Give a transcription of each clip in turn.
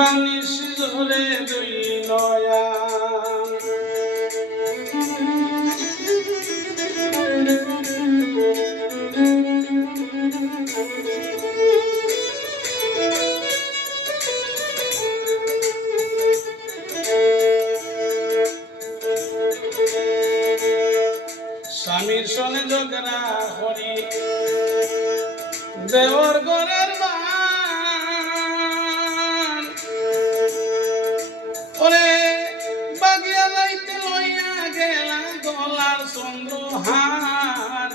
নির্বাণিস ধরে দুই নয়ান স্বামীর সনে ঝগড়া হরি দেওর ঘরের মান ওরে বাগিয়া যাইতে লইয়া গেলা গলার চন্দ্রহার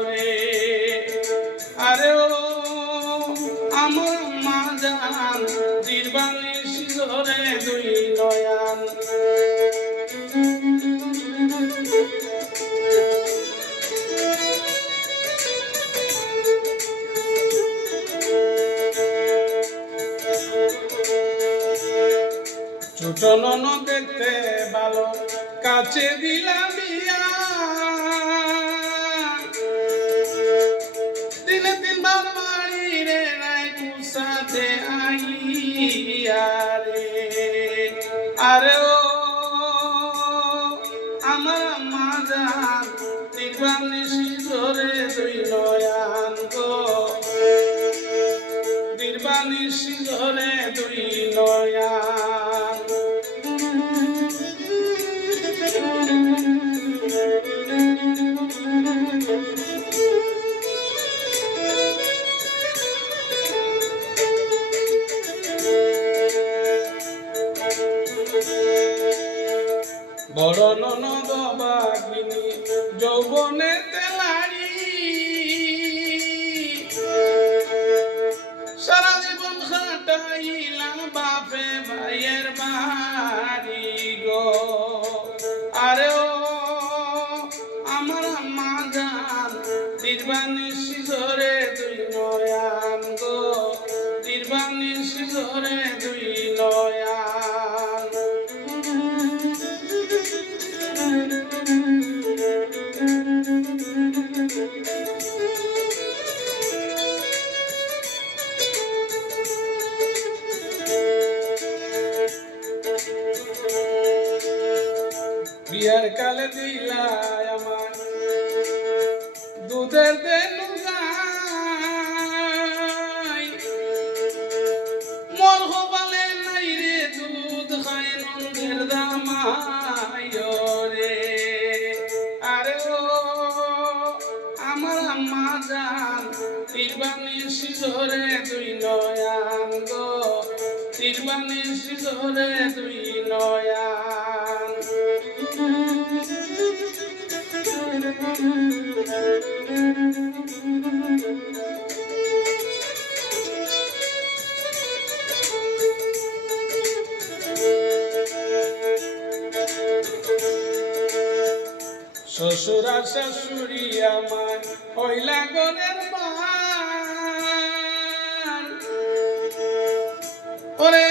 রে আরে ও আমার মা জান নির্বাণিস ধরে দুই নয়ান ছোট ননদ দেখতে ভালো কাছে দিলাম বিয়া দিনে তিনবার বাড়ি রে নাই কুসাতে আইয়া রে আরে ও আমার মা জান নির্বাণিস ধরে দুই নয়ান গো নির্বাণিস ধরে দুই নয়ান বড় ননদ বাগিনী যৌবনে তেলারি সারা জীবন খাটাইলাম বাপে ভাইয়ের বাড়ি গো আরে ও আমার মা জান নির্বাণিস ধরে দুই নয়ান গো নির্বাণিস ধরে দুই নয়ান বিয়ার কালে দিলাই আমার দুধের দেনু গাই মোর হবালে নাই রে দুধ খায় নন্দের দামাই রে আরে ও আমার মা জান নির্বাণিস ধরে দুই নয়ান গো নির্বাণিস ধরে দুই নয়ান শ্বশুর আর শাশুড়ি আমার হইলা গনের মান ওরে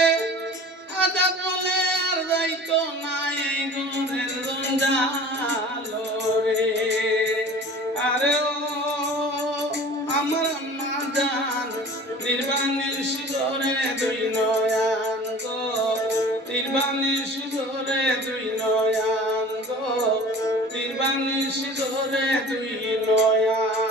আজাদ বলে আর যাইতো না এই গনের জঞ্জাল রে আরে ও আমার মা জান নির্বাণিস ধরে দুই নয়ান গো নির্বাণিস ধরে দুই নয়ান গো নির্বাণিস ধরে দুই নয়ান